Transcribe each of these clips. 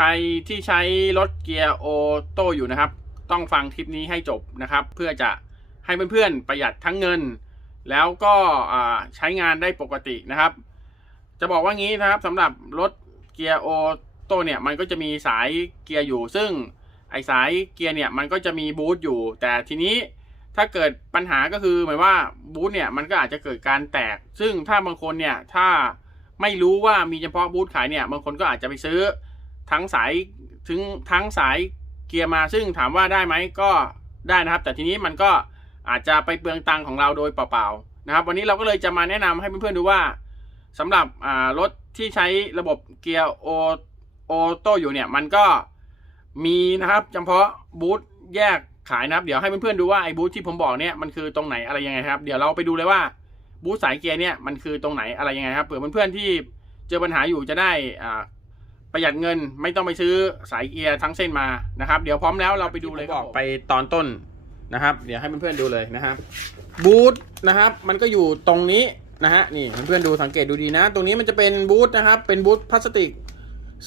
ใครที่ใช้รถเกียร์ออโต้อยู่นะครับ ต้องฟังคลิปนี้ให้จบนะครับ เพื่อจะให้เพื่อนๆประหยัดทั้งเงิน แล้วก็ใช้งานได้ปกตินะครับ จะบอกว่างี้นะครับสำหรับรถเกียร์ออโต้เนี่ยมันก็จะมีสายเกียร์อยู่ ซึ่งไอสายเกียร์เนี่ยมันก็จะมีบูทอยู่ แต่ทีนี้ถ้าเกิดปัญหาก็คือหมายว่าบูทเนี่ยมันก็อาจจะเกิดการแตก ซึ่งถ้าบางคนเนี่ยถ้าไม่รู้ว่ามีเฉพาะบูทขายเนี่ยบางคนก็อาจจะไปซื้อ ทั้งสายถึงทั้งสายเกียร์มาซึ่งถามว่าได้ไหมก็ได้นะครับ แต่ทีนี้มันก็อาจจะไปเปลืองตังของเราโดยเปล่าๆนะครับ วันนี้เราก็เลยจะมาแนะนำให้เพื่อนๆดูว่าสำหรับรถที่ใช้ระบบเกียร์โอโอโต้อยู่เนี่ยมันก็มีนะครับเฉพาะบูธแยกขายนะครับ เดี๋ยวให้เพื่อนๆดูว่าไอ้บูธที่ผมบอกเนี่ยมันคือตรงไหนอะไรยังไงครับ เดี๋ยวเราไปดูเลยว่าบูธสายเกียร์เนี่ยมันคือตรงไหนอะไรยังไงครับเผื่อเพื่อนๆที่เจอปัญหาอยู่จะได้อ่า ประหยัดเงินไม่ต้องไปซื้อสายเกียร์ทั้งเส้นมานะครับ เดี๋ยวพร้อมแล้วเราไปดูเลยบอกไปตอนต้นนะครับ เดี๋ยวให้เพื่อนๆดูเลยนะครับบูธนะครับ มันก็อยู่ตรงนี้นะฮะนี่เพื่อนๆดูสังเกตดูดีนะ ตรงนี้มันจะเป็นบูธนะครับ เป็นบูธพลาสติก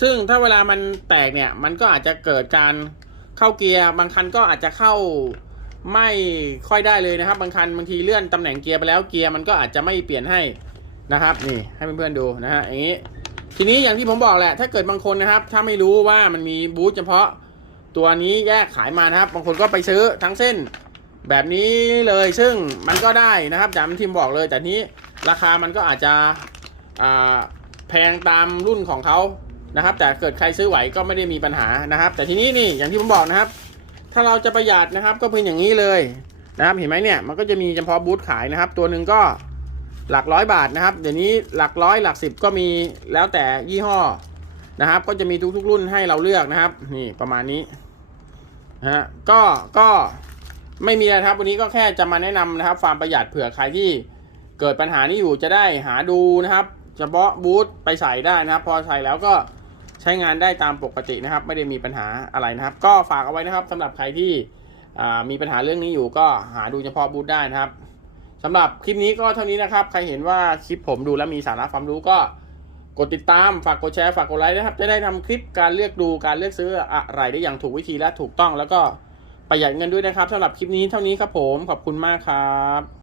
ซึ่งถ้าเวลามันแตกเนี่ย มันก็อาจจะเกิดการเข้าเกียร์บางคันก็อาจจะเข้าไม่ค่อยได้เลยนะครับ บางคันบางทีเลื่อนตำแหน่งเกียร์ไปแล้วเกียร์มันก็อาจจะไม่เปลี่ยนให้นะครับ นี่ให้เพื่อนๆดูนะฮะอย่างนี้ ทีนี้อย่างที่ผมบอกแหละ ถ้าเกิดบางคนนะครับ ถ้าไม่รู้ว่ามันมีบูธเฉพาะตัวนี้แยกขายมานะครับ บางคนก็ไปซื้อทั้งเส้นแบบนี้เลยซึ่งมันก็ได้นะครับจำทีมบอกเลย แต่นี้ราคามันก็อาจจะแพงตามรุ่นของเขานะครับ แต่เกิดใครซื้อไหวก็ไม่ได้มีปัญหานะครับ แต่ทีนี้นี่อย่างที่ผมบอกนะครับ ถ้าเราจะประหยัดนะครับก็เป็นอย่างนี้เลยนะครับ เห็นไหมเนี่ยมันก็จะมีเฉพาะบูธขายนะครับ ตัวหนึ่งก็ หลักร้อยบาทนะครับ เดี๋ยวนี้หลักร้อยหลักสิบก็มีแล้วแต่ยี่ห้อนะครับ ก็จะมีทุกๆรุ่นให้เราเลือกนะครับ นี่ประมาณนี้ฮะก็ก็ไม่มีอะครับ วันนี้ก็แค่จะมาแนะนำนะครับความประหยัดเผื่อใครที่เกิดปัญหานี้อยู่จะได้หาดูนะครับ เฉพาะบูธไปใส่ได้นะครับ พอใส่แล้วก็ใช้งานได้ตามปกตินะครับ ไม่ได้มีปัญหาอะไรนะครับ ก็ฝากเอาไว้นะครับสำหรับใครที่มีปัญหาเรื่องนี้อยู่ก็หาดูเฉพาะบูธได้นะครับ สำหรับคลิปนี้ก็เท่านี้นะครับ ใครเห็นว่าคลิปผมดูแล้วมีสาระความรู้ก็กดติดตาม ฝากกดแชร์ ฝากกดไลค์นะครับ จะได้ทำคลิปการเลือกดู การเลือกซื้ออะไรได้อย่างถูกวิธีและถูกต้อง แล้วก็ประหยัดเงินด้วยนะครับสำหรับคลิปนี้เท่านี้ครับผม ขอบคุณมากครับ